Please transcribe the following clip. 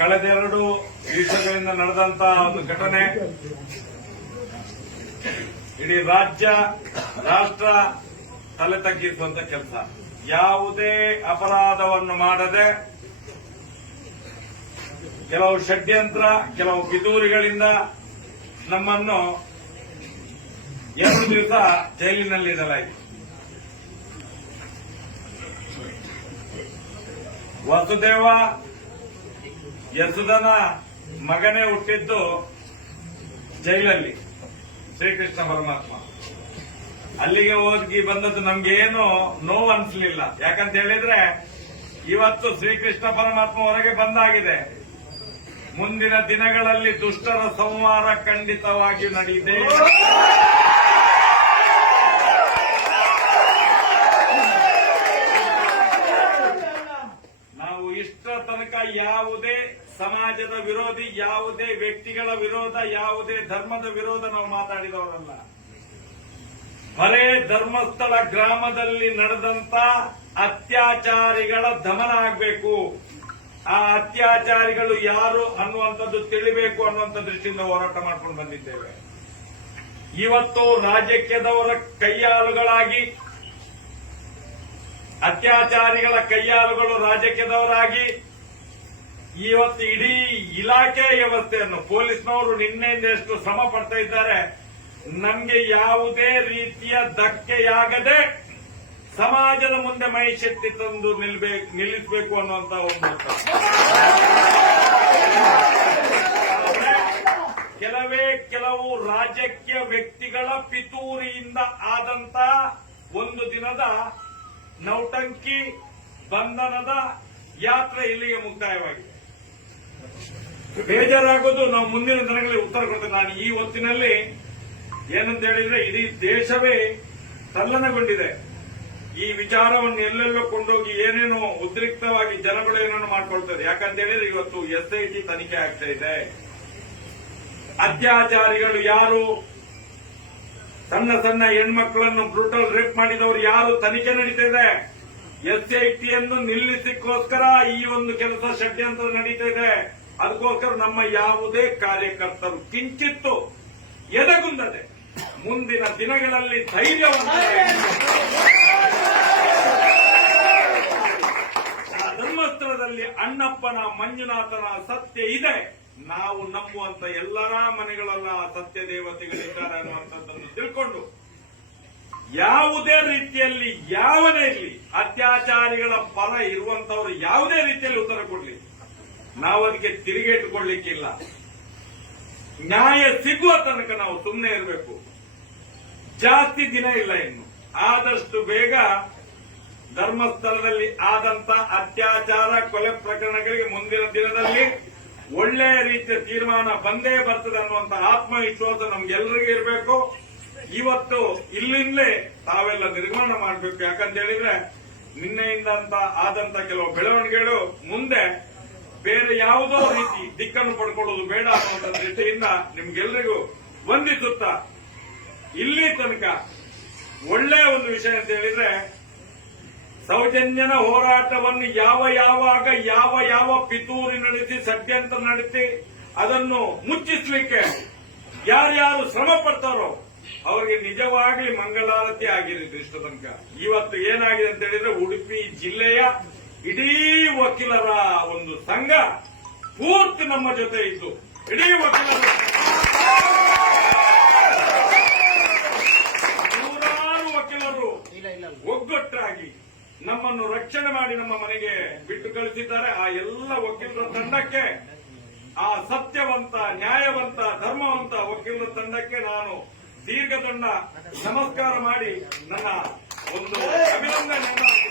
ಕಳೆದೆರಡು ದಿವಸಗಳಿಂದ ನಡೆದಂತಹ ಒಂದು ಘಟನೆ ಇಡೀ ರಾಜ್ಯ ರಾಷ್ಟ್ರ ತಲೆ ತಗ್ಗಿಸುವಂತ ಕೆಲಸ ಯಾವುದೇ ಅಪರಾಧವನ್ನು ಮಾಡದೆ ಕೆಲವು ಷಡ್ಯಂತ್ರ ಕೆಲವು ಪಿತೂರಿಗಳಿಂದ ನಮ್ಮನ್ನು ಎರಡು ದಿವಸ ಜೈಲಿನಲ್ಲಿ ಇಡಲಾಯಿತು ವಸುದೇವ ಯಸುದನ ಮಗನೇ ಹುಟ್ಟಿದ್ದು ಜೈಲಲ್ಲಿ ಶ್ರೀಕೃಷ್ಣ ಪರಮಾತ್ಮ ಅಲ್ಲಿಗೆ ಹೋಗಿ ಬಂದದ್ದು ನಮ್ಗೇನು ನೋವು ಅನ್ಸಲಿಲ್ಲ ಯಾಕಂತ ಹೇಳಿದ್ರೆ ಇವತ್ತು ಶ್ರೀಕೃಷ್ಣ ಪರಮಾತ್ಮ ಹೊರಗೆ ಬಂದಾಗಿದೆ ಮುಂದಿನ ದಿನಗಳಲ್ಲಿ ದುಷ್ಟರ ಸಂವಾರ ಖಂಡಿತವಾಗಿ ನಡೆಯಿದೆ ತನಕ ಯಾವುದೇ ಸಮಾಜದ ವಿರೋಧಿ ಯಾವುದೇ ವ್ಯಕ್ತಿಗಳ ವಿರೋಧ ಯಾವುದೇ ಧರ್ಮದ ವಿರೋಧ ನಾವು ಮಾತಾಡಿದವರಲ್ಲ ಬರೇ ಧರ್ಮಸ್ಥಳ ಗ್ರಾಮದಲ್ಲಿ ನಡೆದಂತ ಅತ್ಯಾಚಾರಿಗಳ ದಮನ ಆಗಬೇಕು ಆ ಅತ್ಯಾಚಾರಿಗಳು ಯಾರು ಅನ್ನುವಂಥದ್ದು ತಿಳಿಬೇಕು ಅನ್ನುವಂಥ ದೃಷ್ಟಿಯಿಂದ ಹೋರಾಟ ಮಾಡಿಕೊಂಡು ಬಂದಿದ್ದೇವೆ ಇವತ್ತು ರಾಜಕೀಯದವರ ಕೈಯಾಳುಗಳಾಗಿ ಅತ್ಯಾಚಾರಿಗಳ ಕೈಯಾಳುಗಳು ರಾಜಕೀಯದವರಾಗಿ ಇವತ್ತು ಇಡೀ ಇಲಾಖೆ ವ್ಯವಸ್ಥೆಯನ್ನು ಪೊಲೀಸ್ನವರು ನಿನ್ನೆಯಿಂದ ಎಷ್ಟು ಶ್ರಮ ಪಡ್ತಾ ಇದ್ದಾರೆ ನಮಗೆ ಯಾವುದೇ ರೀತಿಯ ಧಕ್ಕೆಯಾಗದೆ ಸಮಾಜದ ಮುಂದೆ ಮೈಶಕ್ತಿ ತಂದು ನಿಲ್ಬೇಕು ನಿಲ್ಲಿಸಬೇಕು ಅನ್ನುವಂತ ಒಂದು ಕೆಲವೇ ಕೆಲವು ರಾಜಕೀಯ ವ್ಯಕ್ತಿಗಳ ಪಿತೂರಿಯಿಂದ ಆದಂತ ಒಂದು ದಿನದ ನೌಟಂಕಿ ಬಂಧನದ ಯಾತ್ರೆ ಇಲ್ಲಿಗೆ ಮುಕ್ತಾಯವಾಗಿದೆ ಬೇಜಾರಾಗೋದು ನಾವು ಮುಂದಿನ ದಿನಗಳಲ್ಲಿ ಉತ್ತರ ಕೊಡ್ತೇವೆ ನಾನು ಈ ಹೊತ್ತಿನಲ್ಲಿ ಏನಂತ ಹೇಳಿದ್ರೆ ಇಡೀ ದೇಶವೇ ತಲ್ಲನಗೊಂಡಿದೆ ಈ ವಿಚಾರವನ್ನು ಎಲ್ಲೆಲ್ಲೋ ಕೊಂಡೋಗಿ ಏನೇನೋ ಉದ್ರಿಕ್ತವಾಗಿ ಜನಗಳು ಏನೇನು ಮಾಡ್ಕೊಳ್ತಾರೆ ಯಾಕಂತ ಹೇಳಿದ್ರೆ ಇವತ್ತು ಎಸ್ಐಟಿ ತನಿಖೆ ಆಗ್ತಾ ಇದೆ ಅತ್ಯಾಚಾರಿಗಳು ಯಾರು ಸಣ್ಣ ಸಣ್ಣ ಹೆಣ್ಮಕ್ಳನ್ನು ಬ್ರೂಟಲ್ ರೇಪ್ ಮಾಡಿದವರು ಯಾರು ತನಿಖೆ ನಡೀತಾ ಇದೆ ಎಸ್ ಐ ಈ ಒಂದು ಕೆಲಸ ಷಡ್ಯಂತ್ರ ನಡೀತಾ ಇದೆ ಅದಕ್ಕೋಸ್ಕರ ನಮ್ಮ ಯಾವುದೇ ಕಾರ್ಯಕರ್ತರು ಕಿಂಚಿತ್ತು ಎದಗುಂದದೆ ಮುಂದಿನ ದಿನಗಳಲ್ಲಿ ಧೈರ್ಯವನ್ನು ಧರ್ಮಸ್ಥಳದಲ್ಲಿ ಅಣ್ಣಪ್ಪನ ಮಂಜುನಾಥನ ಸತ್ಯ ಇದೆ ನಾವು ನಂಬುವಂತ ಎಲ್ಲರ ಮನೆಗಳಲ್ಲ ಸತ್ಯ ದೇವತೆಗಳಿದ್ದಾರೆ ಅನ್ನುವಂಥದ್ದನ್ನು ತಿಳ್ಕೊಂಡು ಯಾವುದೇ ರೀತಿಯಲ್ಲಿ ಯಾವನೇ ಇರಲಿ ಅತ್ಯಾಚಾರಿಗಳ ಪರ ಇರುವಂತವರು ಯಾವುದೇ ರೀತಿಯಲ್ಲಿ ಉತ್ತರ ಕೊಡಲಿ ನಾವು ಅದಕ್ಕೆ ತಿರುಗೇಟುಕೊಳ್ಳಿಕ್ಕಿಲ್ಲ ನ್ಯಾಯ ಸಿಗುವ ತನಕ ನಾವು ಸುಮ್ಮನೆ ಇರಬೇಕು ಜಾಸ್ತಿ ದಿನ ಇಲ್ಲ ಇನ್ನು ಆದಷ್ಟು ಬೇಗ ಧರ್ಮಸ್ಥಳದಲ್ಲಿ ಆದಂತ ಅತ್ಯಾಚಾರ ಕೊಲೆ ಪ್ರಕರಣಗಳಿಗೆ ಮುಂದಿನ ದಿನದಲ್ಲಿ ಒಳ್ಳೆಯ ರೀತಿಯ ತೀರ್ಮಾನ ಬಂದೇ ಬರ್ತದೆ ಅನ್ನುವಂಥ ಆತ್ಮವಿಶ್ವಾಸ ನಮ್ಗೆಲ್ಲರಿಗೂ ಇರಬೇಕು ಇವತ್ತು ಇಲ್ಲಿಂದಲೇ ತಾವೆಲ್ಲ ನಿರ್ಮಾಣ ಮಾಡಬೇಕು ಯಾಕಂತ ಹೇಳಿದ್ರೆ ನಿನ್ನೆಯಿಂದ ಆದಂತ ಕೆಲವು ಬೆಳವಣಿಗೆಗಳು ಮುಂದೆ ಬೇರೆ ಯಾವುದೋ ರೀತಿ ದಿಕ್ಕನ್ನು ಪಡ್ಕೊಳ್ಳೋದು ಬೇಡ ಅನ್ನುವಂತ ದೃಷ್ಟಿಯಿಂದ ನಿಮ್ಗೆಲ್ರಿಗೂ ವಂದಿಸುತ್ತಾ ಇಲ್ಲಿ ತನಕ ಒಳ್ಳೆಯ ಒಂದು ವಿಷಯ ಅಂತ ಹೇಳಿದ್ರೆ ಸೌಜನ್ಯನ ಹೋರಾಟವನ್ನು ಯಾವ ಯಾವಾಗ ಯಾವ ಯಾವ ಪಿತೂರಿ ನಡೆಸಿ ಷಡ್ಯಂತ್ರ ನಡೆಸಿ ಅದನ್ನು ಮುಚ್ಚಿಸಲಿಕ್ಕೆ ಯಾರ್ಯಾರು ಶ್ರಮ ಪಡ್ತಾರೋ ಅವರಿಗೆ ನಿಜವಾಗಿ ಮಂಗಳಾರತಿ ಆಗಿರಲಿಲ್ಲ ಇಷ್ಟ ತನಕ ಇವತ್ತು ಏನಾಗಿದೆ ಅಂತ ಹೇಳಿದ್ರೆ ಉಡುಪಿ ಜಿಲ್ಲೆಯ ಇಡೀ ವಕೀಲರ ಒಂದು ಸಂಘ ಪೂರ್ತಿ ನಮ್ಮ ಜೊತೆ ಇತ್ತು ಇಡೀ ವಕೀಲರ ನೂರಾರು ವಕೀಲರು ಒಗ್ಗಟ್ಟಾಗಿ ನಮ್ಮನ್ನು ರಕ್ಷಣೆ ಮಾಡಿ ನಮ್ಮ ಮನೆಗೆ ಬಿಟ್ಟು ಕಳಿಸಿದ್ದಾರೆ ಆ ಎಲ್ಲ ವಕೀಲರ ತಂಡಕ್ಕೆ ಆ ಸತ್ಯವಂತ ನ್ಯಾಯವಂತ ಧರ್ಮವಂತ ವಕೀಲರ ತಂಡಕ್ಕೆ ನಾನು ದೀರ್ಘದಂಡ ನಮಸ್ಕಾರ ಮಾಡಿ ನನ್ನ ಒಂದು ನನ್ನ